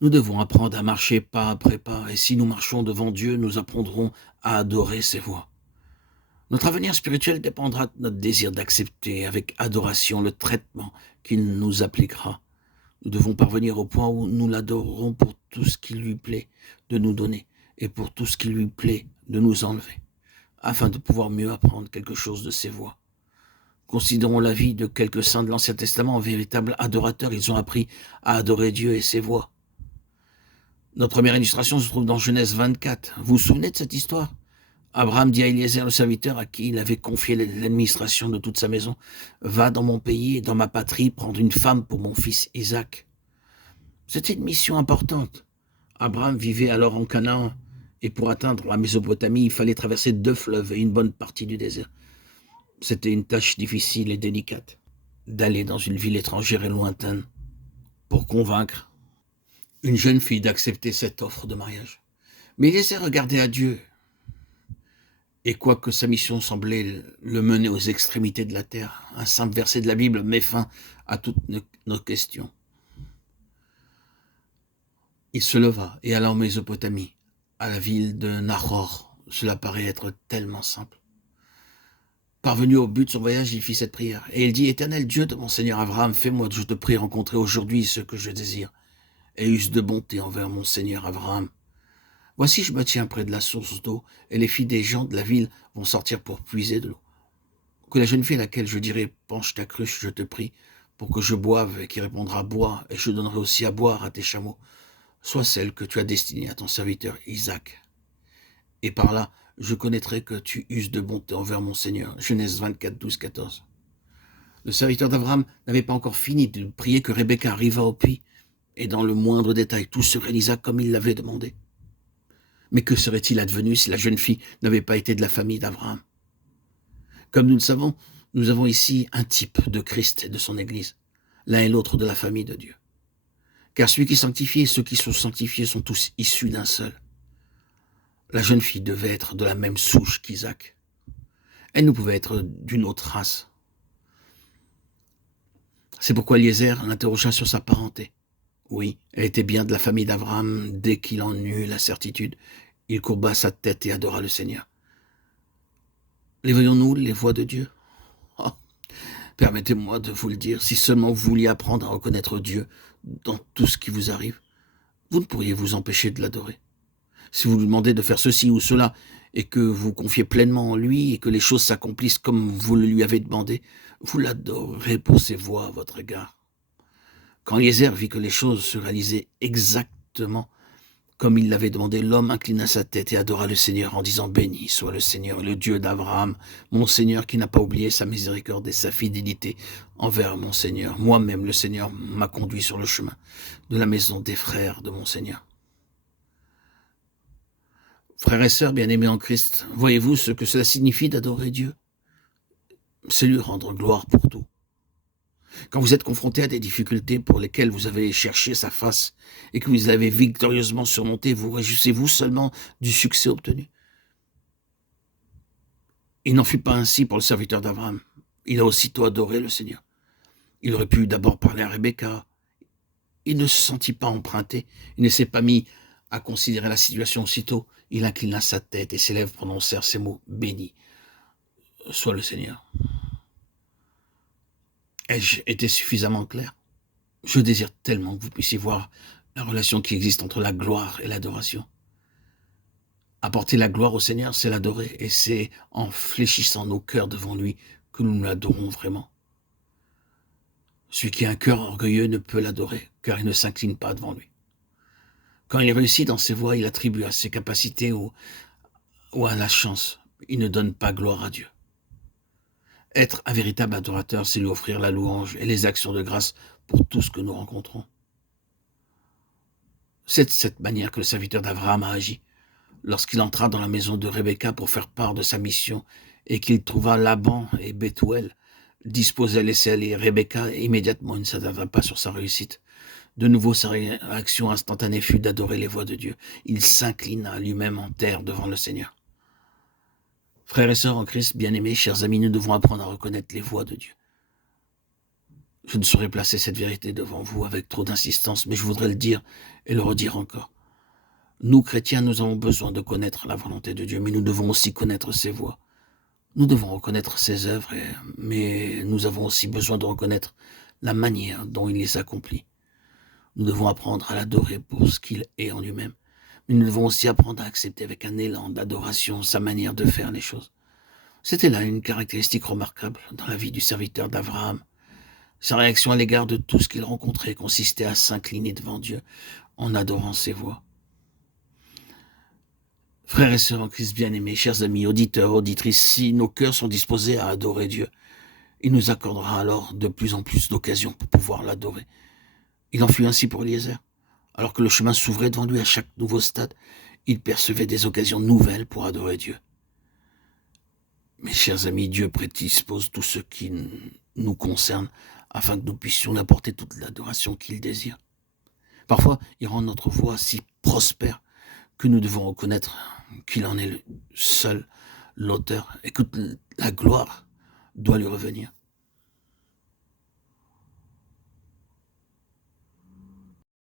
Nous devons apprendre à marcher pas après pas, et si nous marchons devant Dieu, nous apprendrons à adorer ses voies. Notre avenir spirituel dépendra de notre désir d'accepter avec adoration le traitement qu'il nous appliquera. Nous devons parvenir au point où nous l'adorerons pour tout ce qui lui plaît de nous donner et pour tout ce qui lui plaît de nous enlever, afin de pouvoir mieux apprendre quelque chose de ses voies. Considérons la vie de quelques saints de l'Ancien Testament, véritables adorateurs. Ils ont appris à adorer Dieu et ses voies. Notre première illustration se trouve dans Genèse 24. Vous vous souvenez de cette histoire? Abraham dit à Eliezer, le serviteur à qui il avait confié l'administration de toute sa maison, « Va dans mon pays et dans ma patrie prendre une femme pour mon fils Isaac. » C'était une mission importante. Abraham vivait alors en Canaan, et pour atteindre la Mésopotamie, il fallait traverser 2 fleuves et une bonne partie du désert. C'était une tâche difficile et délicate, d'aller dans une ville étrangère et lointaine pour convaincre une jeune fille d'accepter cette offre de mariage. Mais Eliezer regardait à Dieu, et quoique sa mission semblait le mener aux extrémités de la terre, un simple verset de la Bible met fin à toutes nos questions. Il se leva et alla en Mésopotamie, à la ville de Nahor. Cela paraît être tellement simple. Parvenu au but de son voyage, il fit cette prière. Et il dit, « Éternel Dieu de mon Seigneur Abraham, fais-moi, je te prie, rencontrer aujourd'hui ce que je désire, et use de bonté envers mon Seigneur Abraham. Voici, je me tiens près de la source d'eau, et les filles des gens de la ville vont sortir pour puiser de l'eau. Que la jeune fille à laquelle je dirai, penche ta cruche, je te prie, pour que je boive, et qui répondra, bois, et je donnerai aussi à boire à tes chameaux, soit celle que tu as destinée à ton serviteur Isaac. Et par là, je connaîtrai que tu uses de bonté envers mon Seigneur. » Genèse 24, 12, 14. Le serviteur d'Abraham n'avait pas encore fini de prier que Rebecca arriva au puits, et dans le moindre détail, tout se réalisa comme il l'avait demandé. Mais que serait-il advenu si la jeune fille n'avait pas été de la famille d'Abraham? Comme nous le savons, nous avons ici un type de Christ et de son Église, l'un et l'autre de la famille de Dieu. Car celui qui est sanctifié et ceux qui sont sanctifiés sont tous issus d'un seul. La jeune fille devait être de la même souche qu'Isaac. Elle ne pouvait être d'une autre race. C'est pourquoi Eliezer l'interrogea sur sa parenté. Oui, elle était bien de la famille d'Abraham. Dès qu'il en eut la certitude, il courba sa tête et adora le Seigneur. Les voyons-nous, les voies de Dieu? Oh, permettez-moi de vous le dire, si seulement vous vouliez apprendre à reconnaître Dieu dans tout ce qui vous arrive, vous ne pourriez vous empêcher de l'adorer. Si vous lui demandez de faire ceci ou cela, et que vous confiez pleinement en lui, et que les choses s'accomplissent comme vous le lui avez demandé, vous l'adorerez pour ses voies à votre égard. Quand Eliezer vit que les choses se réalisaient exactement comme il l'avait demandé, l'homme inclina sa tête et adora le Seigneur en disant, « Béni soit le Seigneur, le Dieu d'Abraham, mon Seigneur qui n'a pas oublié sa miséricorde et sa fidélité envers mon Seigneur. Moi-même, le Seigneur m'a conduit sur le chemin de la maison des frères de mon Seigneur. » Frères et sœurs bien-aimés en Christ, voyez-vous ce que cela signifie d'adorer Dieu? C'est lui rendre gloire pour tout. Quand vous êtes confronté à des difficultés pour lesquelles vous avez cherché sa face et que vous avez victorieusement surmonté, vous réjouissez-vous seulement du succès obtenu? Il n'en fut pas ainsi pour le serviteur d'Abraham. Il a aussitôt adoré le Seigneur. Il aurait pu d'abord parler à Rebecca. Il ne se sentit pas emprunté. Il ne s'est pas mis à considérer la situation aussitôt. Il inclina sa tête et ses lèvres prononcèrent ces mots, « Béni soit le Seigneur. » Ai-je été suffisamment clair? Je désire tellement que vous puissiez voir la relation qui existe entre la gloire et l'adoration. Apporter la gloire au Seigneur, c'est l'adorer, et c'est en fléchissant nos cœurs devant lui que nous l'adorons vraiment. Celui qui a un cœur orgueilleux ne peut l'adorer, car il ne s'incline pas devant lui. Quand il réussit dans ses voies, il attribue à ses capacités ou à la chance. Il ne donne pas gloire à Dieu. Être un véritable adorateur, c'est lui offrir la louange et les actions de grâce pour tout ce que nous rencontrons. C'est de cette manière que le serviteur d'Abraham a agi. Lorsqu'il entra dans la maison de Rebecca pour faire part de sa mission et qu'il trouva Laban et Bethuel disposés à laisser aller Rebecca, immédiatement il ne s'attarda pas sur sa réussite. De nouveau, sa réaction instantanée fut d'adorer les voies de Dieu. Il s'inclina lui-même en terre devant le Seigneur. Frères et sœurs en Christ, bien-aimés, chers amis, nous devons apprendre à reconnaître les voies de Dieu. Je ne saurais placer cette vérité devant vous avec trop d'insistance, mais je voudrais le dire et le redire encore. Nous, chrétiens, nous avons besoin de connaître la volonté de Dieu, mais nous devons aussi connaître ses voies. Nous devons reconnaître ses œuvres, mais nous avons aussi besoin de reconnaître la manière dont il les accomplit. Nous devons apprendre à l'adorer pour ce qu'il est en lui-même, mais nous devons aussi apprendre à accepter avec un élan d'adoration sa manière de faire les choses. C'était là une caractéristique remarquable dans la vie du serviteur d'Abraham. Sa réaction à l'égard de tout ce qu'il rencontrait consistait à s'incliner devant Dieu en adorant ses voix. Frères et sœurs en Christ bien-aimés, chers amis, auditeurs, auditrices, si nos cœurs sont disposés à adorer Dieu, il nous accordera alors de plus en plus d'occasions pour pouvoir l'adorer. Il en fut ainsi pour Eliezer. Alors que le chemin s'ouvrait devant lui à chaque nouveau stade, il percevait des occasions nouvelles pour adorer Dieu. Mes chers amis, Dieu prédispose tout ce qui nous concerne afin que nous puissions lui apporter toute l'adoration qu'il désire. Parfois, il rend notre voie si prospère que nous devons reconnaître qu'il en est le seul l'auteur et que la gloire doit lui revenir.